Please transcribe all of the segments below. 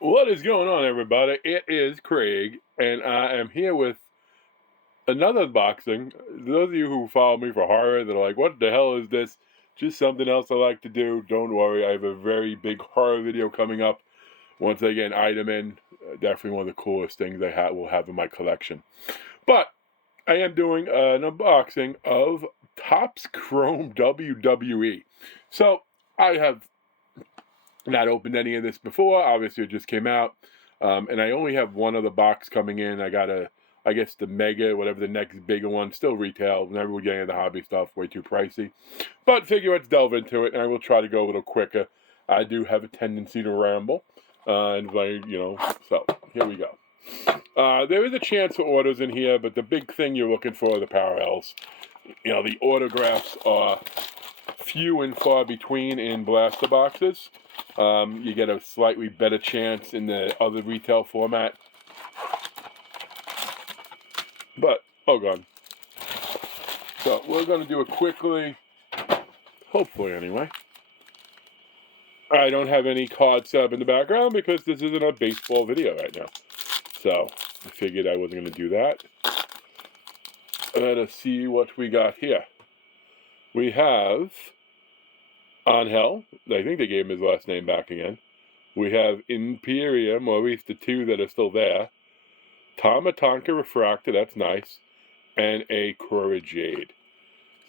What is going on, everybody? It is Craig, and I am here with another unboxing. Those of you who follow me for horror, they're like, what the hell is this? Just something else I like to do. Don't worry, I have a very big horror video coming up. Once I get an item in, definitely one of the coolest things I will have in my collection. But I am doing an unboxing of Topps Chrome WWE. So I have not opened any of this before. Obviously, it just came out. And I only have one other box coming in. I guess the Mega, whatever the next bigger one, still retail. Never would get any of the hobby stuff, way too pricey. But figure let's delve into it, and I will try to go a little quicker. I do have a tendency to ramble. So here we go. There is a chance for orders in here, but the big thing you're looking for are the parallels. The autographs are few and far between in blaster boxes. You get a slightly better chance in the other retail format. But, oh god. So, we're going to do it quickly. Hopefully, anyway. I don't have any card sub in the background because this isn't a baseball video right now. So, I figured I wasn't going to do that. Let us see what we got here. We have Angel. I think they gave him his last name back again. We have Imperium, or at least the two that are still there. Tamatonka Refractor, that's nice. And a Cora Jade.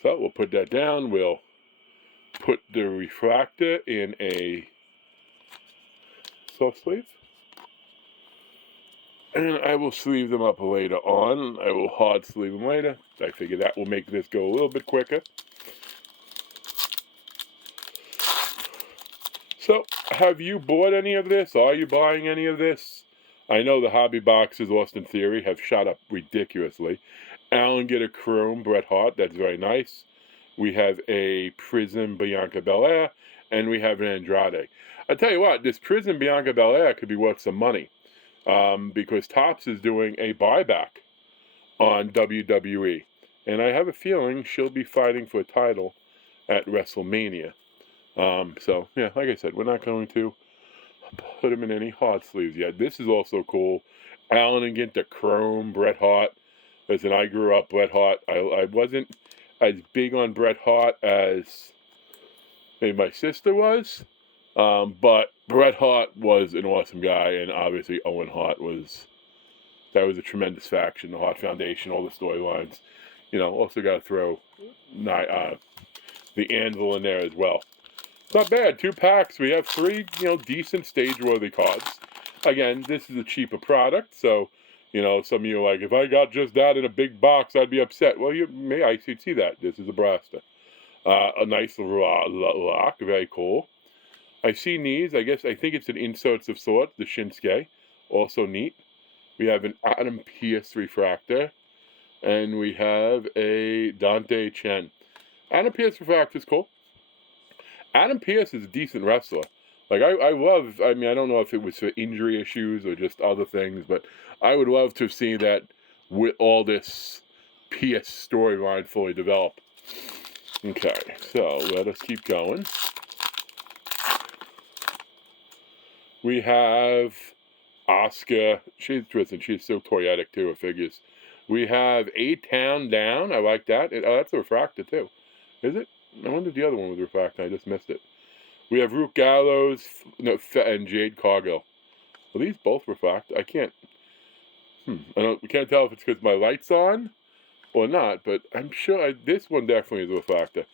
So we'll put that down. We'll put the refractor in a soft sleeve. And I will sleeve them up later on. I will hard sleeve them later. I figure that will make this go a little bit quicker. So, have you bought any of this? Are you buying any of this? I know the hobby boxes, Austin Theory, have shot up ridiculously. Alan get a Chrome Bret Hart, that's very nice. We have a Prism Bianca Belair, and we have an Andrade. I tell you what, this Prism Bianca Belair could be worth some money, because Topps is doing a buyback on WWE, and I have a feeling she'll be fighting for a title at WrestleMania. So, yeah, like I said, we're not going to put him in any hard sleeves yet. This is also cool. Allen and Ginter Chrome, Bret Hart. Listen, I grew up Bret Hart. I wasn't as big on Bret Hart as maybe my sister was. But Bret Hart was an awesome guy, and obviously Owen Hart was a tremendous faction, the Hart Foundation, all the storylines. Also got to throw the Anvil in there as well. It's not bad. 2 packs. We have 3, decent stage-worthy cards. Again, this is a cheaper product, so, some of you are like, if I got just that in a big box, I'd be upset. Well, I could see that. This is a blaster. A nice lock. Very cool. I've seen these. I think it's an inserts of sorts. The Shinsuke. Also neat. We have an Adam Pearce refractor. And we have a Dante Chen. Adam Pearce refractor is cool. Adam Pearce is a decent wrestler. Like, I don't know if it was for injury issues or just other things, but I would love to have seen that with all this Pearce storyline fully developed. Okay, so let us keep going. We have Asuka. She's so toyetic too, her figures. We have A-Town Down. I like that. That's a refractor too. Is it? I wonder if the other one was refractor. I just missed it. We have Root Gallows and Jade Cargill. Are these both refract? I can't. We can't tell if it's because my light's on or not, but I'm sure this one definitely is a refractor.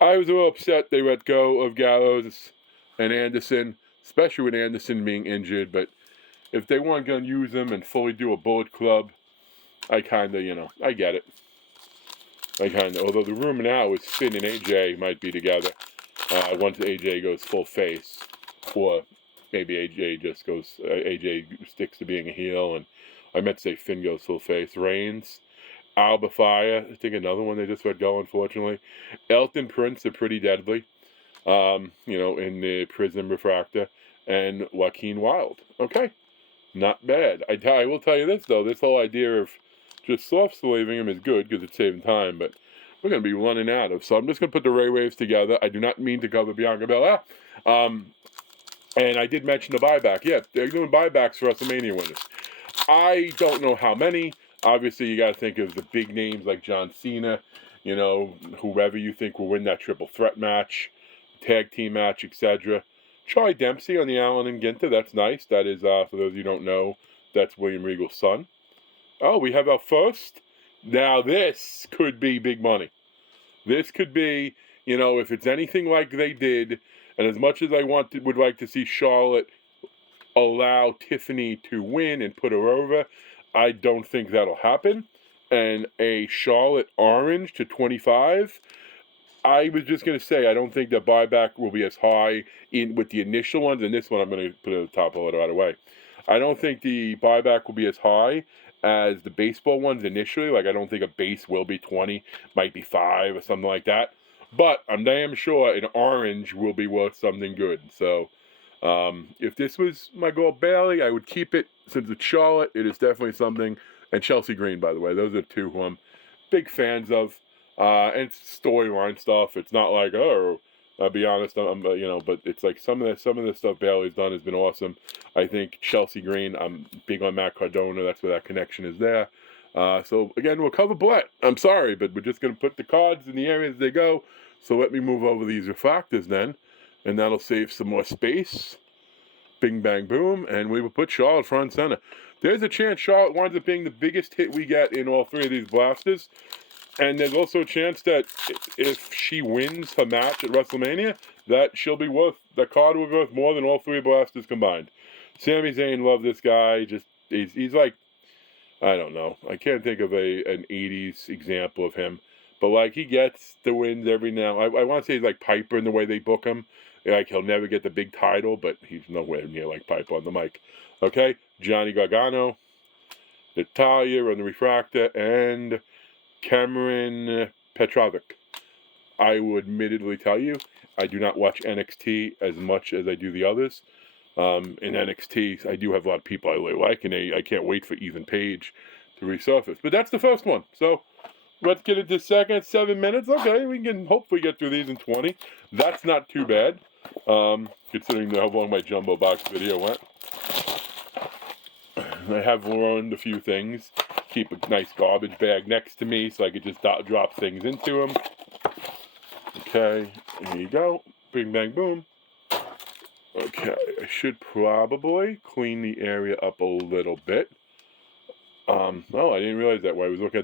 I was a little upset they let go of Gallows and Anderson, especially with Anderson being injured, but if they weren't going to use them and fully do a Bullet Club, I kind of, I get it. Although the rumor now is Finn and AJ might be together once AJ goes full face, or maybe AJ sticks to being a heel, and I meant to say Finn goes full face. Reigns, Alba Fire, I think another one they just let go, unfortunately. Elton Prince are pretty deadly, in the Prism Refractor, and Joaquin Wilde. Okay, not bad. I will tell you this, though, this whole idea of just soft sleeving them is good because it's saving time, but we're going to be running out of. So I'm just going to put the Ray Waves together. I do not mean to cover Bianca Belair. And I did mention the buyback. Yeah, they're doing buybacks for WrestleMania winners. I don't know how many. Obviously, you got to think of the big names like John Cena, whoever you think will win that triple threat match, tag team match, etc. Charlie Dempsey on the Allen and Ginter. That's nice. That is, for those of you who don't know, that's William Regal's son. Oh, we have our first. Now, this could be big money. This could be, if it's anything like they did, and as much as I would like to see Charlotte allow Tiffany to win and put her over, I don't think that'll happen. And a Charlotte Orange to 25, I was just going to say, I don't think the buyback will be as high with the initial ones, and this one I'm going to put at the top of it right away. I don't think the buyback will be as high as the baseball ones initially. Like, I don't think a base will be 20, might be 5 or something like that. But I'm damn sure an orange will be worth something good. So, if this was my girl Bailey, I would keep it. Since it's Charlotte, it is definitely something. And Chelsea Green, by the way, those are two who I'm big fans of. And it's storyline stuff. It's not like, I'll be honest, but it's like some of the stuff Bailey's done has been awesome. I think Chelsea Green, I'm big on Matt Cardona. That's where that connection is there. So again, we'll cover Blatt. I'm sorry, but we're just going to put the cards in the areas they go. So let me move over these refractors then, and that'll save some more space. Bing, bang, boom, and we will put Charlotte front and center. There's a chance Charlotte winds up being the biggest hit we get in all three of these blasters. And there's also a chance that if she wins her match at WrestleMania, that the card will be worth more than all three blasters combined. Sami Zayn, love this guy. He's like, I don't know. I can't think of an 80s example of him. But, like, he gets the wins every now. I want to say he's like Piper in the way they book him. Like, he'll never get the big title, but he's nowhere near like Piper on the mic. Okay? Johnny Gargano, Natalya on the refractor, and Cameron Petrovic. I will admittedly tell you, I do not watch NXT as much as I do the others. In NXT, I do have a lot of people I really like, and I can't wait for Ethan Page to resurface. But that's the first one. So let's get into second. 7 minutes. Okay, we can hopefully get through these in 20. That's not too bad, considering how long my Jumbo Box video went. I have learned a few things. Keep a nice garbage bag next to me so I could just drop things into them. Okay, here you go. Bing, bang, boom. Okay, I should probably clean the area up a little bit. I didn't realize that when I was looking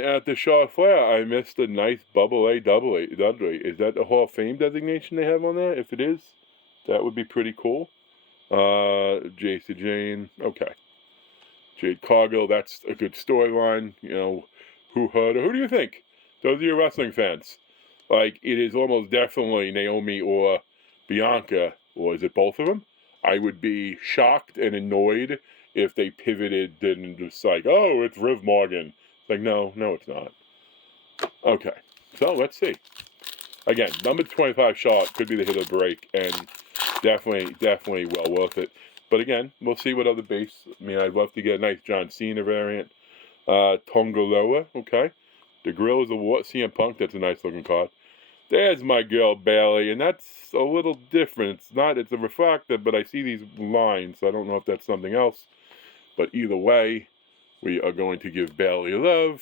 at the Charlotte Flair, I missed a nice AA Dudley. Is that the Hall of Fame designation they have on there? If it is, that would be pretty cool. Jacy Jane, okay. Jade Cargill, that's a good storyline. Who heard her? Who do you think? Those of you wrestling fans. Like, it is almost definitely Naomi or Bianca, or is it both of them? I would be shocked and annoyed if they pivoted and just like, oh, it's Riv Morgan. It's like, no, it's not. Okay, so let's see. Again, number 25 Charlotte could be the hit of the break, and definitely well worth it. But again, we'll see what other base. I'd love to get a nice John Cena variant. Tongaloa, okay. The Guerrillas Award, CM Punk, that's a nice looking card. There's my girl Bailey, and that's a little different. It's a refractor, but I see these lines, so I don't know if that's something else. But either way, we are going to give Bailey love.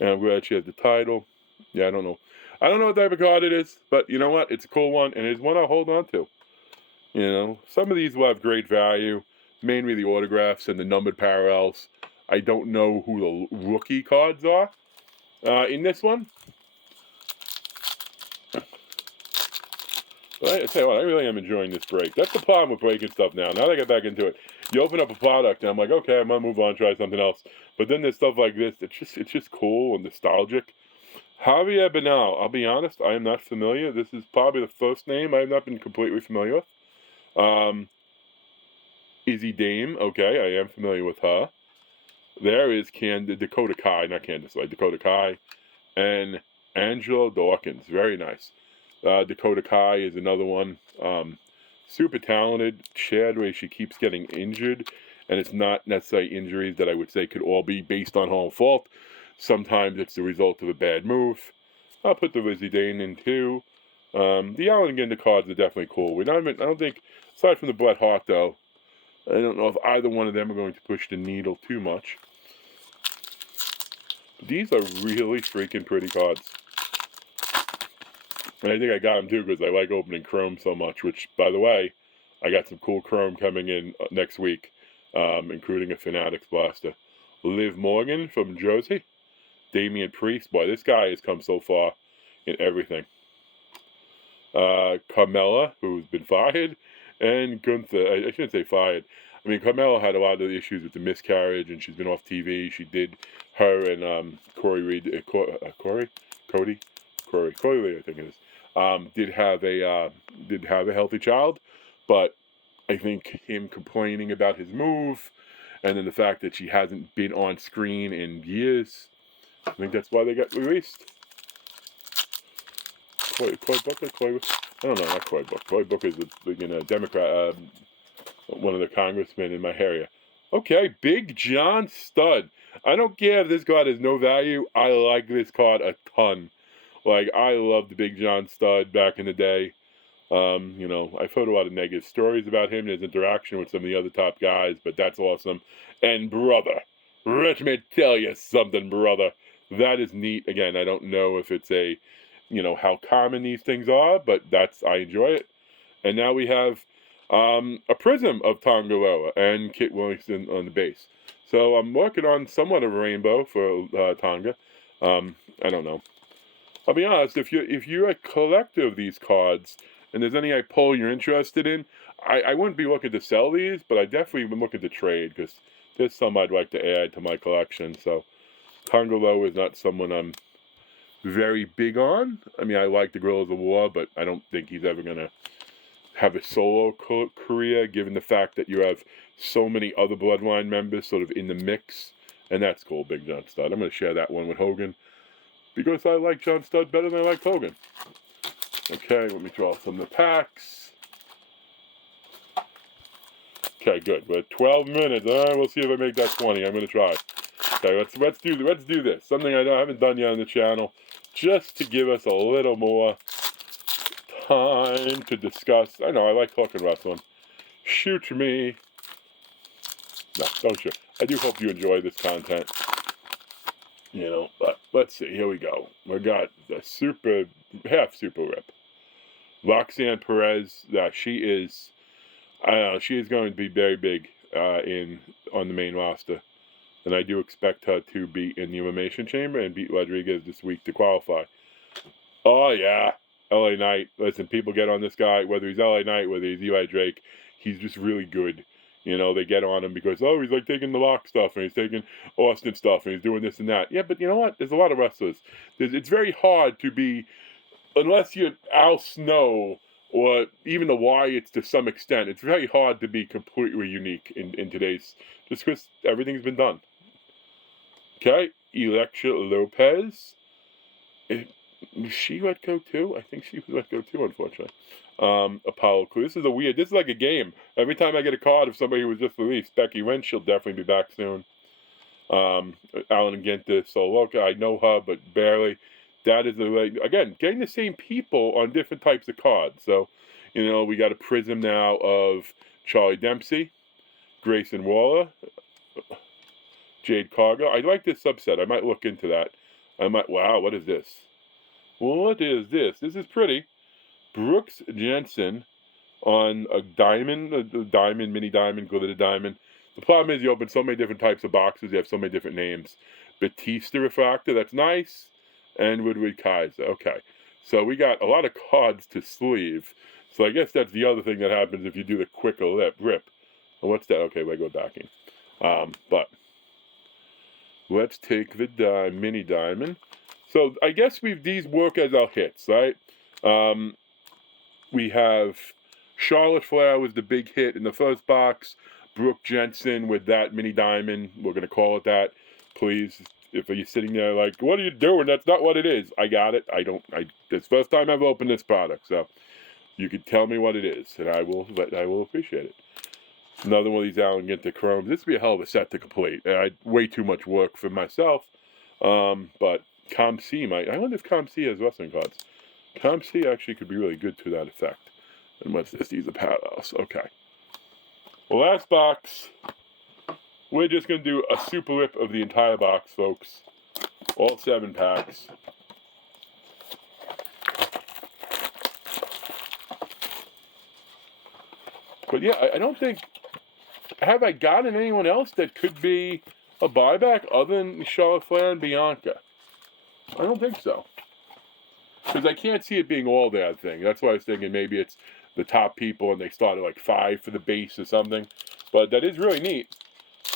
And I'm glad she has the title. Yeah, I don't know what type of card it is, but you know what? It's a cool one, and it's one I'll hold on to. Some of these will have great value, mainly the autographs and the numbered parallels. I don't know who the rookie cards are in this one. But I tell you what, I really am enjoying this break. That's the problem with breaking stuff now. Now that I get back into it, you open up a product, and I'm like, okay, I'm gonna move on, try something else. But then there's stuff like this. It's just cool and nostalgic. Javier Bernal, I'll be honest, I am not familiar. This is probably the first name I have not been completely familiar with. Izzy Dame, okay, I am familiar with her. There is Dakota Kai, not Candice, like Dakota Kai, and Angelo Dawkins, very nice. Dakota Kai is another one. Super talented. Sadly, she keeps getting injured, and it's not necessarily injuries that I would say could all be based on her own fault. Sometimes it's the result of a bad move. I'll put the Lizzie Dane in too. The Allen Ginter cards are definitely cool. I don't think, aside from the Bret Hart though, I don't know if either one of them are going to push the needle too much. These are really freaking pretty cards. And I think I got them too because I like opening Chrome so much, which, by the way, I got some cool Chrome coming in next week, including a Fanatics Blaster. Liv Morgan from Jersey. Damian Priest. Boy, this guy has come so far in everything. Carmella, who's been fired, and Gunther. I shouldn't say fired. I mean, Carmella had a lot of issues with the miscarriage, and she's been off TV. She did, her and Corey Reed, Cody Lee, I think it is, did have a healthy child, but I think him complaining about his move, and then the fact that she hasn't been on screen in years, I think that's why they got released. Coy Booker? I don't know, not Coy Booker. Coy Booker is a Democrat, one of the congressmen in my area. Okay, Big John Studd. I don't care if this card has no value. I like this card a ton. Like, I loved Big John Studd back in the day. I've heard a lot of negative stories about him and his interaction with some of the other top guys, but that's awesome. And brother, let me tell you something, brother. That is neat. Again, I don't know if it's how common these things are, but I enjoy it. And now we have a prism of Tonga Loa and Kit Williamson on the base. So I'm working on somewhat of a rainbow for Tonga. I don't know. I'll be honest, if you're a collector of these cards, and there's any I pull you're interested in, I wouldn't be looking to sell these, but I definitely been looking to trade, because there's some I'd like to add to my collection. So Tonga Loa is not someone I'm very big on. I mean, I like the Guerrillas of War, but I don't think he's ever going to have a solo career, given the fact that you have so many other Bloodline members sort of in the mix. And that's cool, Big John Studd. I'm going to share that one with Hogan, because I like John Studd better than I like Hogan. Okay, let me draw some of the packs. Okay, good. We're at 12 minutes. All right, we'll see if I make that 20. I'm going to try. Okay, let's do this. Something I haven't done yet on the channel, just to give us a little more time to discuss. I know, I like talking wrestling. Shoot me. No, don't you? I do hope you enjoy this content. But let's see. Here we go. We got the half super rip. Roxanne Perez. She is going to be very big on the main roster. And I do expect her to be in the Elimination Chamber and beat Rodriguez this week to qualify. Oh, yeah. LA Knight. Listen, people get on this guy, whether he's LA Knight, whether he's Eli Drake, he's just really good. They get on him because, he's like taking the Rock stuff, and he's taking Austin stuff, and he's doing this and that. Yeah, but you know what? There's a lot of wrestlers. It's very hard to be, unless you're Al Snow, or even the Wyatts to some extent, it's very hard to be completely unique in today's, just because everything's been done. Okay, Elektra Lopez. Was she let go too? I think she was let go too, unfortunately. Apollo Crews. This is like a game. Every time I get a card of somebody who was just released, Becky Lynch, she'll definitely be back soon. Alan Ginter, Soloka, I know her, but barely. That is again, getting the same people on different types of cards. So, we got a prism now of Charlie Dempsey, Grayson Waller, Jade Cargill. I like this subset. I might look into that. Wow, what is this? What is this? This is pretty. Brooks Jensen on a diamond, mini diamond, glittered diamond. The problem is you open so many different types of boxes. You have so many different names. Batista Refractor, that's nice. And Woodward Kaiser. Okay. So we got a lot of cards to sleeve. So I guess that's the other thing that happens if you do the quicker rip. Well, what's that? Okay, we go backing. But let's take the mini diamond. So I guess these work as our hits, right? We have Charlotte Flair was the big hit in the first box. Brooke Jensen with that mini diamond. We're going to call it that. Please, if you're sitting there like, what are you doing? That's not what it is. I got it. It's the first time I've opened this product. So you can tell me what it is, and I will appreciate it. Another one of these Allen Ginter Chromes. This would be a hell of a set to complete. Way too much work for myself. But ComC might. I wonder if ComC has wrestling cards. ComC actually could be really good to that effect. And what's this? These are parallels. Okay. Last box. We're just going to do a super rip of the entire box, folks. All 7 packs. But yeah, I don't think... Have I gotten anyone else that could be a buyback other than Charlotte Flair and Bianca? I don't think so. Because I can't see it being all that thing. That's why I was thinking maybe it's the top people and they started like 5 for the base or something. But that is really neat.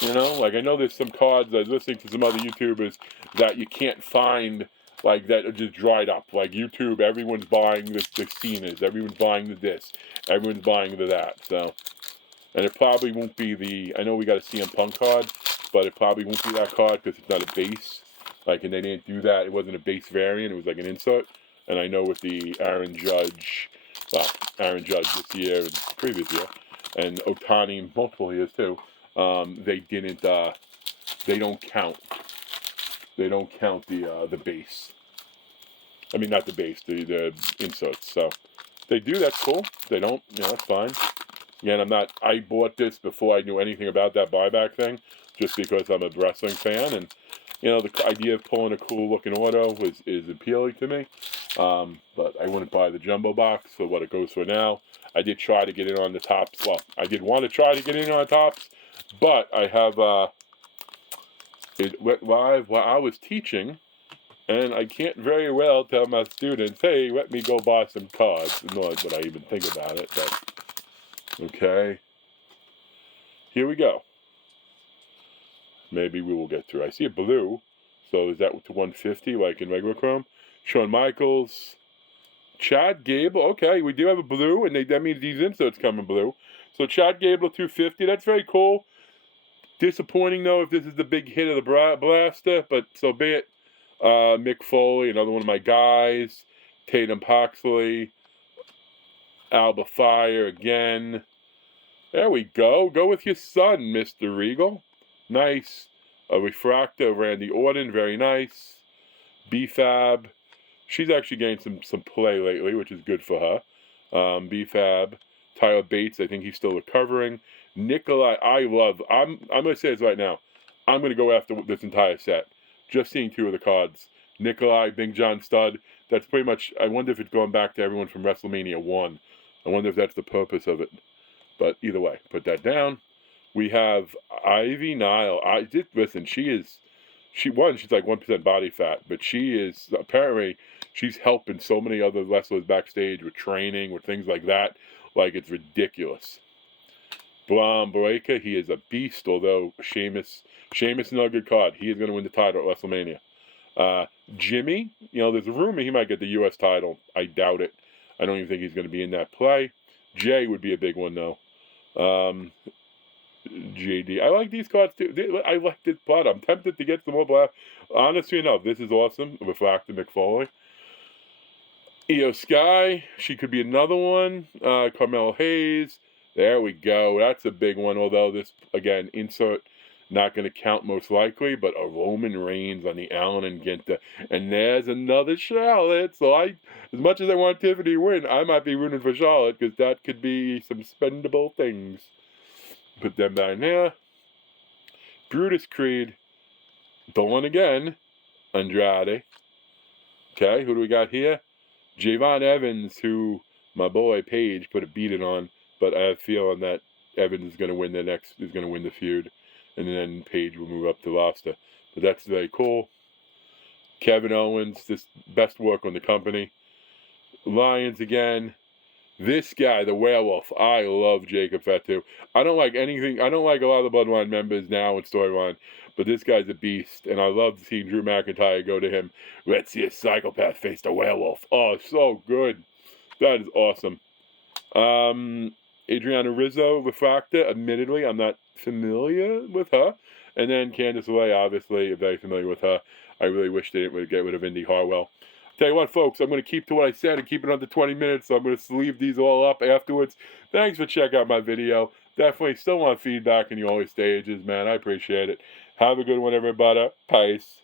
You know, like I know there's some cards, I was listening to some other YouTubers that you can't find, like that are just dried up. Like YouTube, everyone's buying the Cenas, everyone's buying the this, everyone's buying the that. So, and it probably won't be the, I know we got a CM Punk card, but it probably won't be that card because it's not a base. Like, and they didn't do that. It wasn't a base variant. It was like an insert. And I know with the Aaron Judge this year and previous year, and Otani multiple years too, they didn't, they don't count. They don't count the base. I mean, not the base, the inserts. So they do, that's cool. They don't, you know, that's fine. Again, I bought this before I knew anything about that buyback thing, just because I'm a wrestling fan, and, you know, the idea of pulling a cool looking auto is appealing to me. But I wouldn't buy the jumbo box for what it goes for now. I did try to get in on the tops. Well, I did want to try to get in on the tops, but I have, it went live while I was teaching, and I can't very well tell my students, hey, let me go buy some cards. Nor would I even think about it, but, okay. Here we go. Maybe we will get through. I see a blue, so is that to 150 like in regular Chrome? Shawn Michaels, Chad Gable. Okay, we do have a blue, and that means these inserts come in blue. So Chad Gable 250. That's very cool. Disappointing though if this is the big hit of the blaster, but so be it. Mick Foley, another one of my guys. Tatum Paxley, Alba Fire again. There we go. Go with your son, Mr. Regal. Nice. A refractor of Randy Orton. Very nice. B-Fab. She's actually getting some play lately, which is good for her. B-Fab. Tyler Bates, I think he's still recovering. Nikolai, I'm going to say this right now. I'm going to go after this entire set. Just seeing 2 of the cards. Nikolai, Big John Studd. That's pretty much, I wonder if it's going back to everyone from WrestleMania 1. I wonder if that's the purpose of it. But either way, put that down. We have Ivy Nile. Listen, she's like 1% body fat, but she is, apparently, she's helping so many other wrestlers backstage with training, with things like that. Like, it's ridiculous. Blam Breaker, he is a beast, although Sheamus is not a good card. He is going to win the title at WrestleMania. Jimmy, you know, there's a rumor he might get the U.S. title. I doubt it. I don't even think he's going to be in that play. Jay would be a big one, though. JD. I like these cards, too. I like this plot. I'm tempted to get some more black. Honestly enough, this is awesome. Refractor McFoley. Io Sky. She could be another one. Carmelo Hayes. There we go. That's a big one. Although this, again, insert not going to count most likely. But a Roman Reigns on the Allen and Ginter. And there's another Charlotte. So as much as I want Tiffany to win, I might be rooting for Charlotte because that could be some spendable things. Put them down there. Brutus Creed. Born again. Andrade. Okay, who do we got here? Javon Evans, who my boy Paige put a beating on, but I have a feeling that Evans is going to win the feud, and then Paige will move up to roster. But that's very cool. Kevin Owens, this best work on the company. Lions again. This guy, the werewolf, I love Jacob Fatu. I don't like a lot of the Bloodline members now in storyline, but this guy's a beast, and I love seeing Drew McIntyre go to him. Let's see a psychopath face the werewolf. Oh, so good. That is awesome. Adriana Rizzo, Refractor. Admittedly, I'm not familiar with her. And then Candice LeRae, obviously, very familiar with her. I really wish they didn't get rid of Indy Hartwell. Tell you what, folks, I'm going to keep to what I said and keep it under 20 minutes, so I'm going to leave these all up afterwards. Thanks for checking out my video. Definitely still want feedback in the early stages, man. I appreciate it. Have a good one, everybody. Peace.